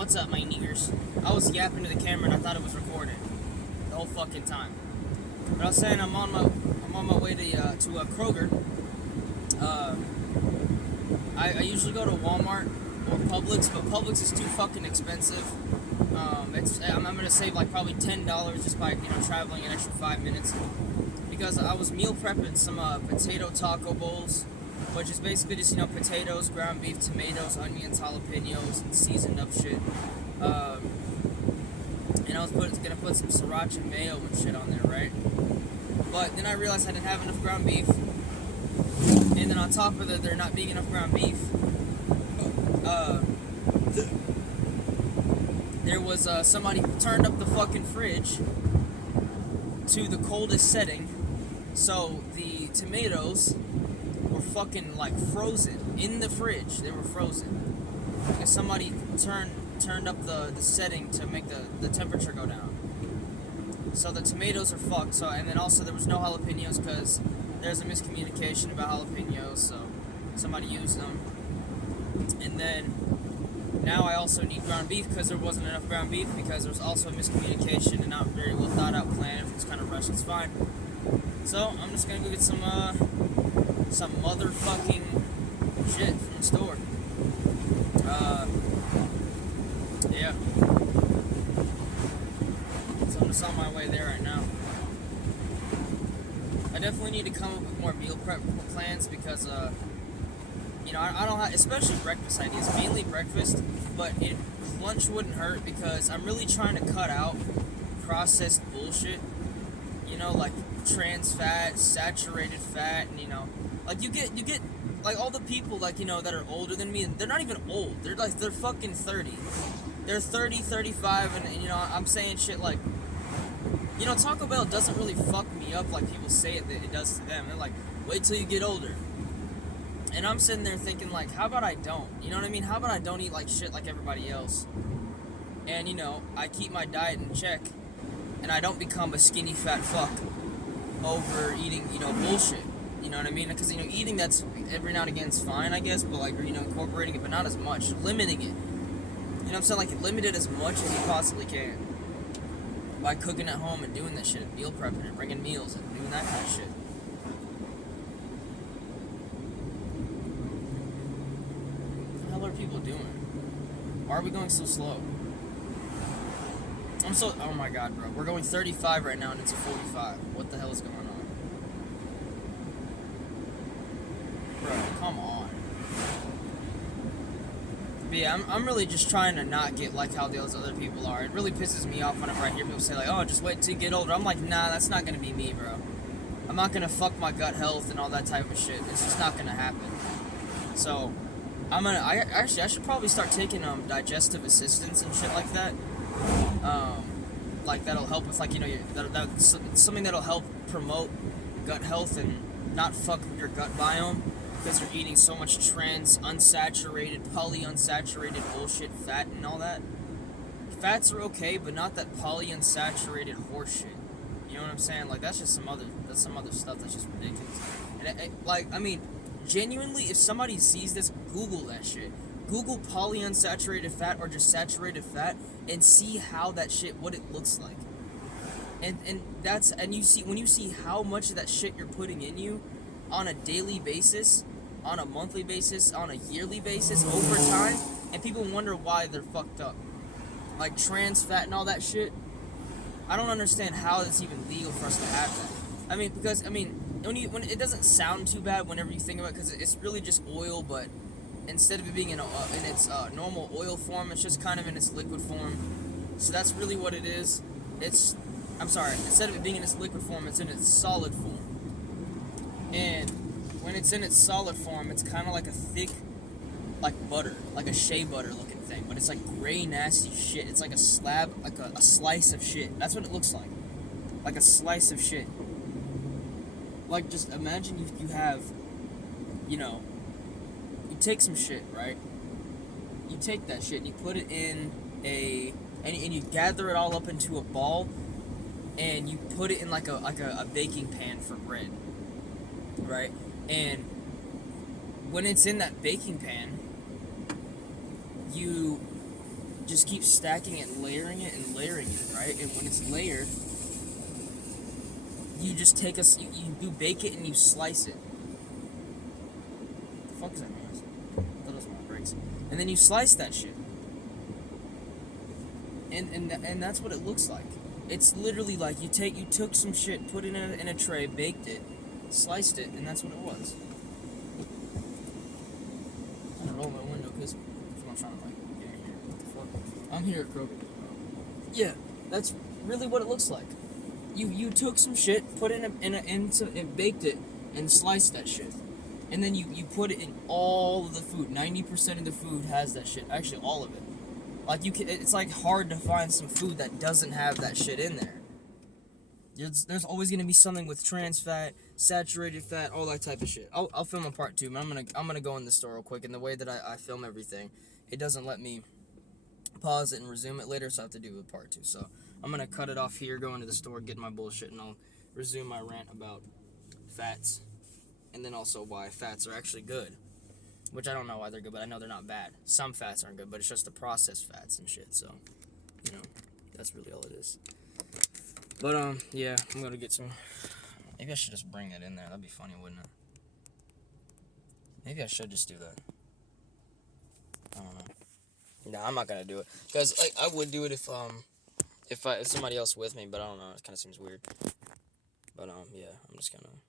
What's up, my niggers? I was yapping to the camera and I thought it was recording the whole fucking time. But I was saying I'm on my way to Kroger. I usually go to Walmart or Publix, but Publix is too fucking expensive. I'm gonna save like probably $10 just by traveling an extra 5 minutes, because I was meal prepping some potato taco bowls, which is basically just potatoes, ground beef, tomatoes, onions, jalapenos, and seasoned up shit. And I was gonna put some sriracha mayo and shit on there, right? But then I realized I didn't have enough ground beef, and then on top of it, there not being enough ground beef, there was somebody turned up the fucking fridge to the coldest setting, so the tomatoes were fucking like frozen in the fridge. They were frozen because somebody turned up the setting to make the temperature go down. So the tomatoes are fucked. So, and then also there was no jalapenos because there's a miscommunication about jalapenos, so somebody used them. And then now I also need ground beef because there wasn't enough ground beef, because there was also a miscommunication and not very well thought out plan. If it's kind of rushed, it's fine. So I'm just gonna go get some motherfucking shit from the store. Yeah. So I'm just on my way there right now. I definitely need to come up with more meal prep plans because, I don't have, especially breakfast ideas, mainly breakfast, but lunch wouldn't hurt because I'm really trying to cut out processed bullshit, like trans fat, saturated fat, and, like you get, like all the people, like, that are older than me, and they're not even old, they're fucking 30, they're 30, 35, and I'm saying shit like, Taco Bell doesn't really fuck me up like people say it does to them. They're like, wait till you get older. And I'm sitting there thinking, like, how about I don't? You know what I mean? How about I don't eat like shit like everybody else? And, I keep my diet in check, and I don't become a skinny fat fuck over eating, bullshit. You know what I mean? Because, eating that's every now and again is fine, I guess, but, like, incorporating it, but not as much. Limiting it. You know what I'm saying? Like, limit it as much as you possibly can. By cooking at home and doing that shit, meal prepping and bringing meals and doing that kind of shit. What the hell are people doing? Why are we going so slow? Oh my god, bro. We're going 35 right now and it's a 45. What the hell is going on? Bro, come on. But yeah, I'm really just trying to not get like how those other people are. It really pisses me off whenever I hear people say like, oh, just wait till you get older. I'm like, nah, that's not gonna be me, bro. I'm not gonna fuck my gut health and all that type of shit. It's just not gonna happen. So, I should probably start taking digestive assistance and shit like that. Like that'll help with like that's something that'll help promote gut health and not fuck with your gut biome. Because you're eating so much unsaturated, polyunsaturated bullshit, fat and all that. Fats are okay, but not that polyunsaturated horseshit. You know what I'm saying? Like that's some other stuff that's just ridiculous. And genuinely, if somebody sees this, Google that shit. Google polyunsaturated fat or just saturated fat and see how that shit, what it looks like. And you see, when you see how much of that shit you're putting in you on a daily basis, on a monthly basis, on a yearly basis, over time, and people wonder why they're fucked up. Like trans fat and all that shit. I don't understand how it's even legal for us to have that. When it doesn't sound too bad whenever you think about it, because it's really just oil, but instead of it being in its normal oil form, it's just kind of in its liquid form. So that's really what it is. Instead of it being in its liquid form, it's in its solid form. And when it's in its solid form, it's kind of like a thick, like butter, like a shea butter looking thing, but it's like gray, nasty shit. It's like a slab, like a slice of shit. That's what it looks like a slice of shit. Like, just imagine if you have, you take some shit, right? You take that shit and you put it in and you gather it all up into a ball, and you put it in like a baking pan for bread. Right? And when it's in that baking pan, you just keep stacking it and layering it, right? And when it's layered, you just take you bake it and you slice it. The fuck is that noise? That was my brakes. And then you slice that shit. And that's what it looks like. It's literally like you took some shit, put it in a tray, baked it, sliced it, and that's what it was. I'm gonna roll my window because I'm trying to like get in here. What the fuck? I'm here at Kroger. Yeah, that's really what it looks like. You took some shit, put it and baked it, and sliced that shit. And then you put it in all of the food. 90% of the food has that shit. Actually, all of it. Like it's like hard to find some food that doesn't have that shit in there. There's always gonna be something with trans fat, saturated fat, all that type of shit. I'll film a part 2, but I'm gonna go in the store real quick. And the way that I film everything, it doesn't let me pause it and resume it later, so I have to do a part 2. So I'm gonna cut it off here, go into the store, get my bullshit, and I'll resume my rant about fats, and then also why fats are actually good. Which I don't know why they're good, but I know they're not bad. Some fats aren't good, but it's just the processed fats and shit. So, that's really all it is. But yeah, I'm gonna get some. Maybe I should just bring that in there. That'd be funny, wouldn't it? Maybe I should just do that. I don't know. Nah, I'm not gonna do it because I would do it if somebody else with me, but I don't know. It kind of seems weird. But yeah, I'm just gonna.